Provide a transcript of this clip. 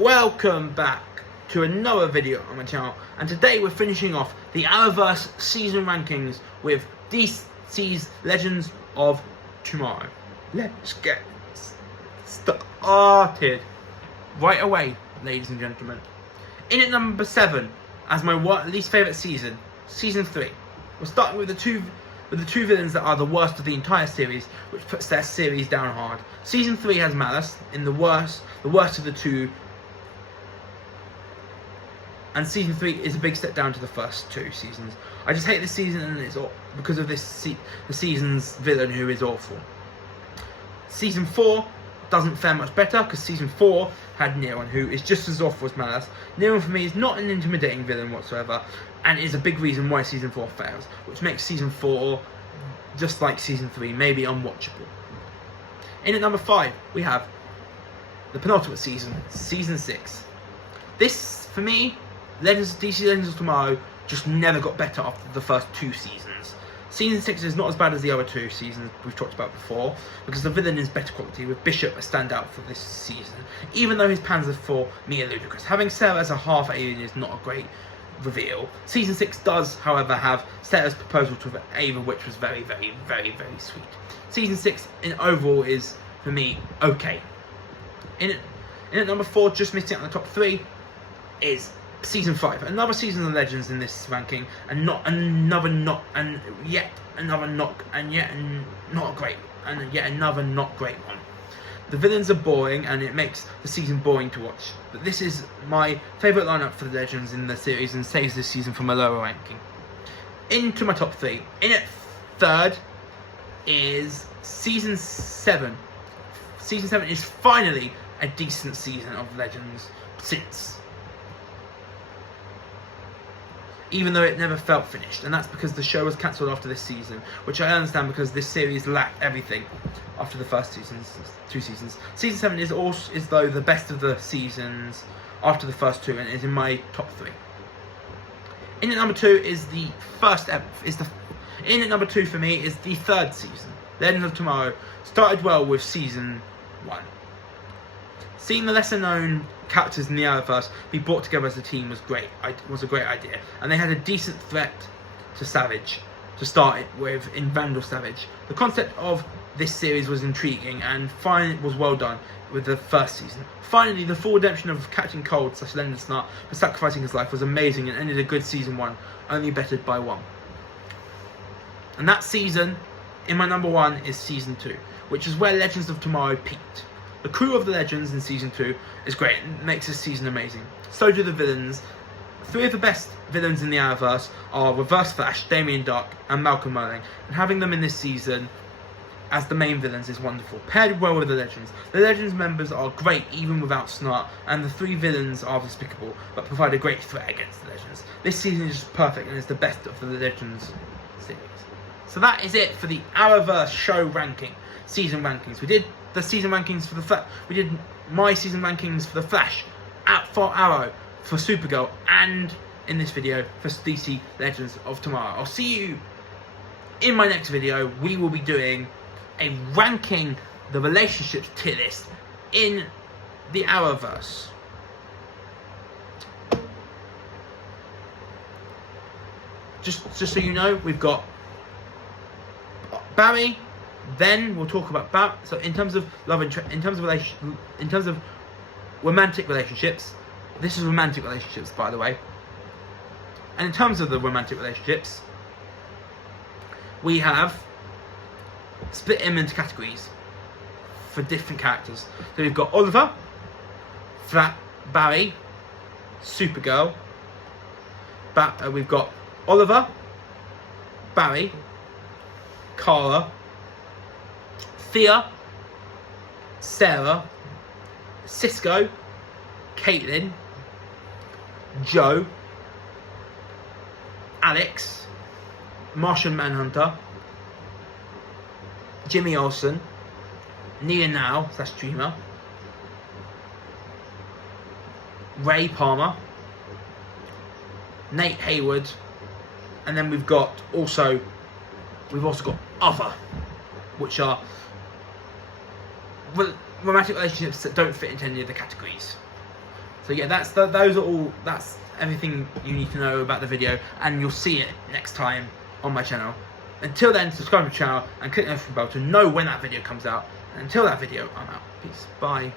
Welcome back to another video on my channel, and today we're finishing off the Arrowverse season rankings with DC's Legends of Tomorrow. Let's get started right away, ladies and gentlemen. In at number 7, as my least favourite season, Season 3. We're starting with the two villains that are the worst of the entire series, which puts their series down hard. Season 3 has Malice in the worst of the two, and Season 3 is a big step down to the first two seasons. I just hate this season, and it's all because of the season's villain, who is awful. Season 4 doesn't fare much better, because Season 4 had Neron, who is just as awful as Malice. Neron for me is not an intimidating villain whatsoever, and is a big reason why Season 4 fails, which makes Season 4, just like Season 3, maybe unwatchable. In at number 5, we have the penultimate season, Season 6. This, for me, DC Legends of Tomorrow just never got better after the first two seasons. Season 6 is not as bad as the other two seasons we've talked about before, because the villain is better quality, with Bishop a standout for this season, even though his plans are for me are ludicrous. Having Sarah as a half alien is not a great reveal. Season 6 does, however, have Sarah's proposal to Ava, which was very, very, very, very sweet. Season 6 in overall is, for me, okay. In at number 4, just missing out on the top 3, is Season 5. Another season of Legends in this ranking, and yet another not great one. The villains are boring, and it makes the season boring to watch. But this is my favourite lineup for the Legends in the series, and saves this season from a lower ranking. Into my top 3. In at third is Season 7. Season 7 is finally a decent season of Legends even though it never felt finished, and that's because the show was cancelled after this season, which I understand because this series lacked everything after the first two seasons. Season 7 is though the best of the seasons after the first two, and is in my top 3. In at number 2 is in at number 2 for me is the third season. Legends of Tomorrow started well with Season 1. Seeing the lesser known characters in the Arrowverse be brought together as a team was a great idea, and they had a decent threat to Savage to start it with in Vandal Savage. The concept of this series was intriguing, and was well done with the first season. Finally, the full redemption of Captain Cold / Leonard Snart for sacrificing his life was amazing, and ended a good Season 1, only bettered by 1. And that season, in my number 1, is Season 2, which is where Legends of Tomorrow peaked. The crew of the Legends in Season 2 is great and makes this season amazing. So do the villains. 3 of the best villains in the Arrowverse are Reverse Flash, Damien Dark, and Malcolm Merlin, and having them in this season as the main villains is wonderful, paired well with the Legends. The Legends members are great even without Snart, and the 3 villains are despicable, but provide a great threat against the Legends. This season is just perfect, and is the best of the Legends series. So that is it for the Arrowverse show ranking, season rankings. We did the season rankings for the Flash. We did my season rankings for the Flash, for Arrow, for Supergirl, and in this video for DC Legends of Tomorrow. I'll see you in my next video. We will be doing a ranking the relationships tier list in the Arrowverse. Just so you know, we've got Barry. Then we'll talk about Barry. So in terms of love and in terms of romantic relationships, this is romantic relationships, by the way. And in terms of the romantic relationships, we have split them into categories for different characters. So we've got Oliver, Barry, Supergirl. We've got Oliver, Barry, Kara, Thea, Sarah, Cisco, Caitlin, Joe, Alex, Martian Manhunter, Jimmy Olsen, Nia Now / Dreamer, Ray Palmer, Nate Hayward, and then we've also got other, which are romantic relationships that don't fit into any of the categories. So yeah, that's everything you need to know about the video, and you'll see it next time on my channel. Until then, subscribe to the channel and click the notification bell to know when that video comes out. And until that video, I'm out. Peace. Bye.